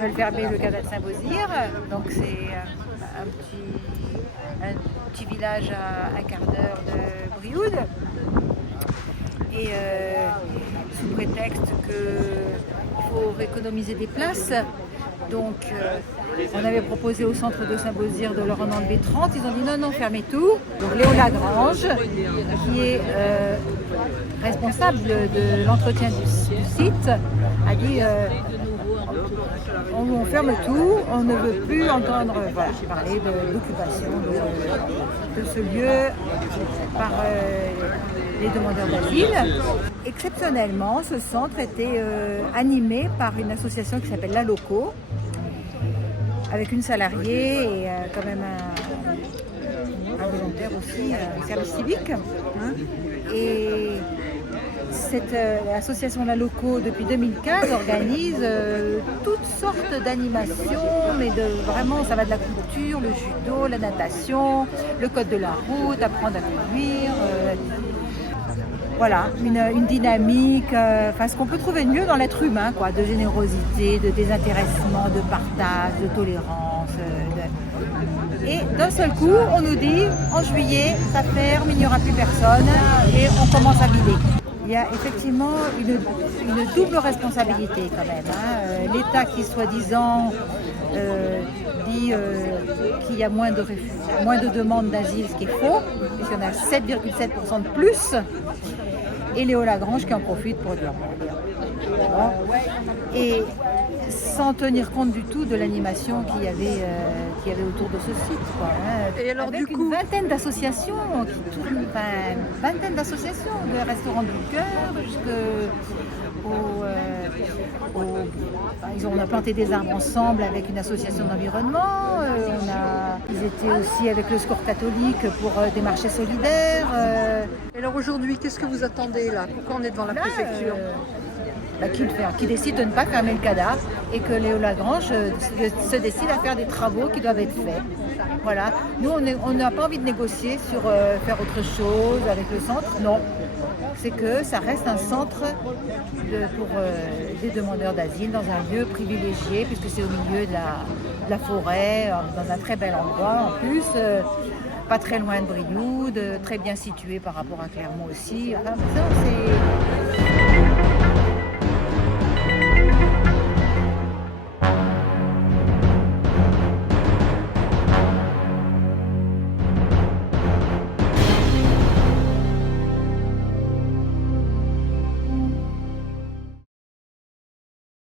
veulent fermer le CADA de Saint-Beauzire. Donc c'est un petit village à un quart d'heure de Brioude. Et sous prétexte qu'il faut économiser des places. Donc on avait proposé au centre de Saint-Beauzire de leur en enlever 30. Ils ont dit non, fermez tout. Donc Léo Lagrange, qui est responsable de l'entretien du site, a dit on ferme tout, on ne veut plus entendre parler de l'occupation de ce lieu par les demandeurs d'asile. Exceptionnellement, ce centre était animé par une association qui s'appelle La Loco, avec une salariée et quand même un volontaire aussi, un service civique. Et cette association La Loco, depuis 2015, organise toutes sortes d'animations, mais vraiment, ça va de la couture, le judo, la natation, le code de la route, apprendre à conduire. Voilà, une dynamique, ce qu'on peut trouver de mieux dans l'être humain, quoi, de générosité, de désintéressement, de partage, de tolérance. Et d'un seul coup, on nous dit, en juillet, ça ferme, il n'y aura plus personne, et on commence à vider. Il y a effectivement une double responsabilité quand même. L'État qui, soi-disant, dit qu'il y a moins de demandes d'asile, ce qui est faux, puisqu'il y en a 7,7% de plus. Et Léo Lagrange qui en profite pour dire bon. Et sans tenir compte du tout de l'animation qu'il y avait autour de ce site, quoi, Et alors, avec une vingtaine d'associations qui tournent, une vingtaine d'associations, de restaurants du cœur on a planté des arbres ensemble avec une association d'environnement. Ils étaient aussi avec le Secours catholique pour des marchés solidaires. Et alors aujourd'hui, qu'est-ce que vous attendez là? Pourquoi on est devant la préfecture? Qui décide de ne pas fermer le CADA et que Léo Lagrange se décide à faire des travaux qui doivent être faits. Voilà. Nous, on n'a pas envie de négocier sur faire autre chose avec le centre. Non. C'est que ça reste un centre pour des demandeurs d'asile dans un lieu privilégié, puisque c'est au milieu de la forêt, dans un très bel endroit en plus. Pas très loin de Brioude, très bien situé par rapport à Clermont aussi. Enfin, ça,